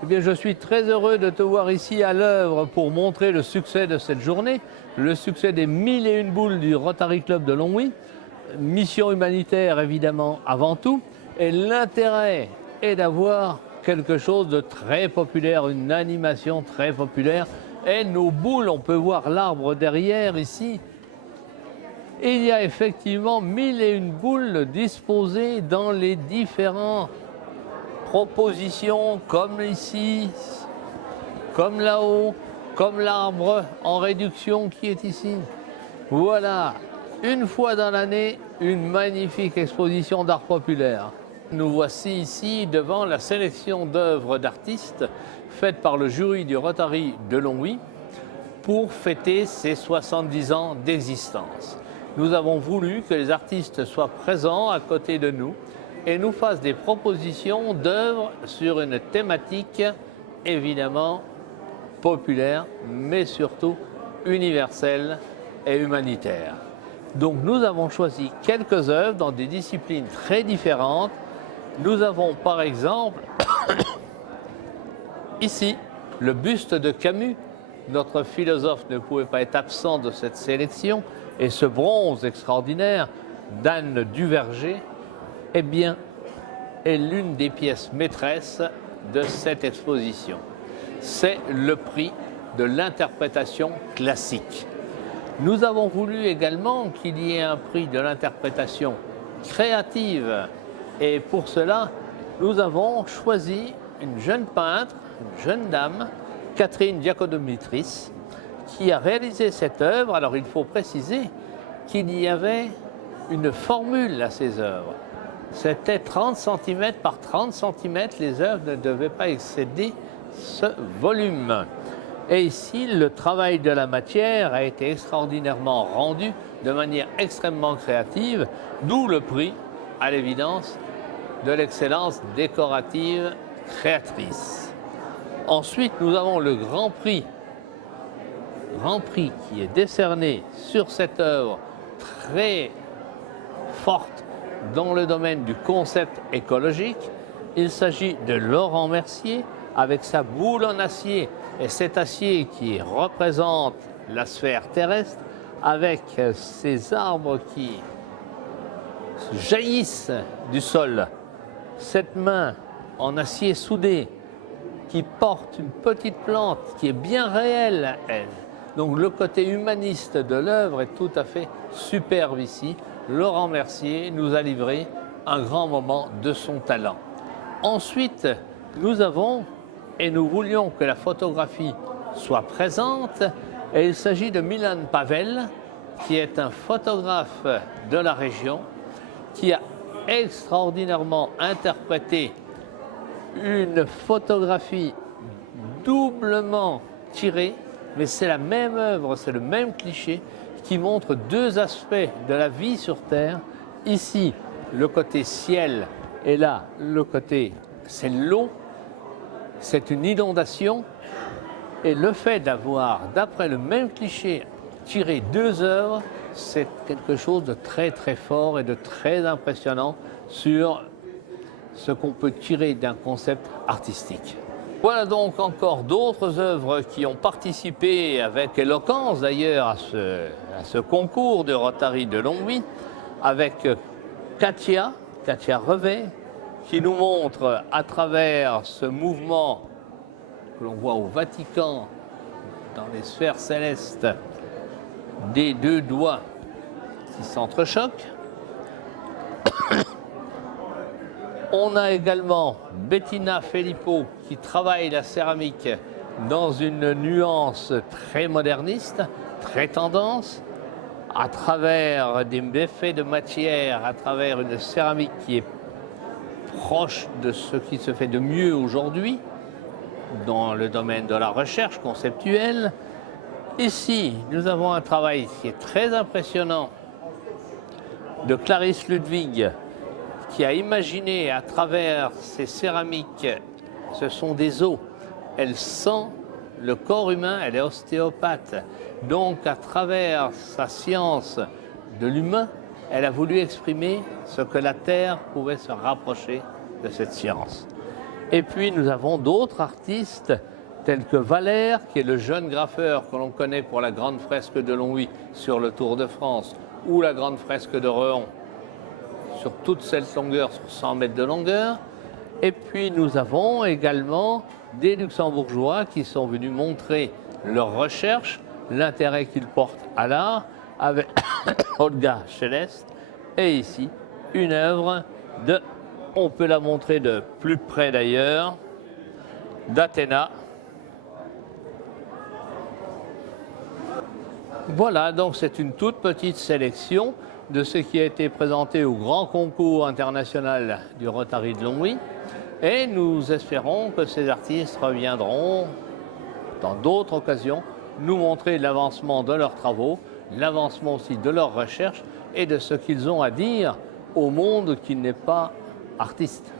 Eh bien, je suis très heureux de te voir ici à l'œuvre pour montrer le succès de cette journée, le succès des 1001 boules du Rotary Club de Longwy, mission humanitaire évidemment avant tout, et l'intérêt est d'avoir quelque chose de très populaire, une animation très populaire, et nos boules, on peut voir l'arbre derrière ici. Il y a effectivement 1001 boules disposées dans les différents propositions, comme ici, comme là-haut, comme l'arbre en réduction qui est ici. Voilà, une fois dans l'année, une magnifique exposition d'art populaire. Nous voici ici devant la sélection d'œuvres d'artistes faite par le jury du Rotary de Longwy pour fêter ses 70 ans d'existence. Nous avons voulu que les artistes soient présents à côté de nous et nous fassent des propositions d'œuvres sur une thématique évidemment populaire, mais surtout universelle et humanitaire. Donc nous avons choisi quelques œuvres dans des disciplines très différentes. Nous avons par exemple ici le buste de Camus. Notre philosophe ne pouvait pas être absent de cette sélection, et ce bronze extraordinaire d'Anne Duverger, eh bien, est l'une des pièces maîtresses de cette exposition. C'est le prix de l'interprétation classique. Nous avons voulu également qu'il y ait un prix de l'interprétation créative, et pour cela, nous avons choisi une jeune peintre, une jeune dame, Catherine Diacono-Mitris, qui a réalisé cette œuvre. Alors il faut préciser qu'il y avait une formule à ces œuvres. C'était 30 cm par 30 cm, les œuvres ne devaient pas excéder ce volume. Et ici, le travail de la matière a été extraordinairement rendu de manière extrêmement créative, d'où le prix, à l'évidence, de l'excellence décorative créatrice. Ensuite, nous avons le Grand Prix qui est décerné sur cette œuvre très forte dans le domaine du concept écologique. Il s'agit de Laurent Mercier avec sa boule en acier, et cet acier qui représente la sphère terrestre avec ces arbres qui jaillissent du sol, cette main en acier soudé qui porte une petite plante qui est bien réelle, elle. Donc le côté humaniste de l'œuvre est tout à fait superbe ici. Laurent Mercier nous a livré un grand moment de son talent. Ensuite, nous avons, et nous voulions que la photographie soit présente, et il s'agit de Milan Pavel, qui est un photographe de la région, qui a extraordinairement interprété une photographie doublement tirée, mais c'est la même œuvre, c'est le même cliché qui montre deux aspects de la vie sur Terre. Ici, le côté ciel, et là, le côté, c'est l'eau, c'est une inondation. Et le fait d'avoir, d'après le même cliché, tiré deux œuvres, c'est quelque chose de très très fort et de très impressionnant sur ce qu'on peut tirer d'un concept artistique. Voilà donc encore d'autres œuvres qui ont participé avec éloquence d'ailleurs à ce concours de Rotary de Longwy, avec Katia Revet, qui nous montre à travers ce mouvement que l'on voit au Vatican, dans les sphères célestes, des deux doigts qui s'entrechoquent. On a également Bettina Filippo qui travaille la céramique dans une nuance très moderniste, très tendance, à travers des effets de matière, à travers une céramique qui est proche de ce qui se fait de mieux aujourd'hui dans le domaine de la recherche conceptuelle. Ici, nous avons un travail qui est très impressionnant de Clarisse Ludwig, qui a imaginé à travers ces céramiques, ce sont des os, elle sent le corps humain, elle est ostéopathe. Donc à travers sa science de l'humain, elle a voulu exprimer ce que la Terre pouvait se rapprocher de cette science. Et puis nous avons d'autres artistes tels que Valère, qui est le jeune graffeur que l'on connaît pour la grande fresque de Longwy sur le Tour de France, ou la grande fresque de Rehon sur toute cette longueur, sur 100 mètres de longueur. Et puis nous avons également des luxembourgeois qui sont venus montrer leurs recherches, l'intérêt qu'ils portent à l'art, avec Olga Céleste, et ici une œuvre de, on peut la montrer de plus près d'ailleurs, d'Athéna. Voilà, donc c'est une toute petite sélection de ce qui a été présenté au grand concours international du Rotary de Longwy. Et nous espérons que ces artistes reviendront dans d'autres occasions nous montrer l'avancement de leurs travaux, l'avancement aussi de leurs recherches et de ce qu'ils ont à dire au monde qui n'est pas artiste.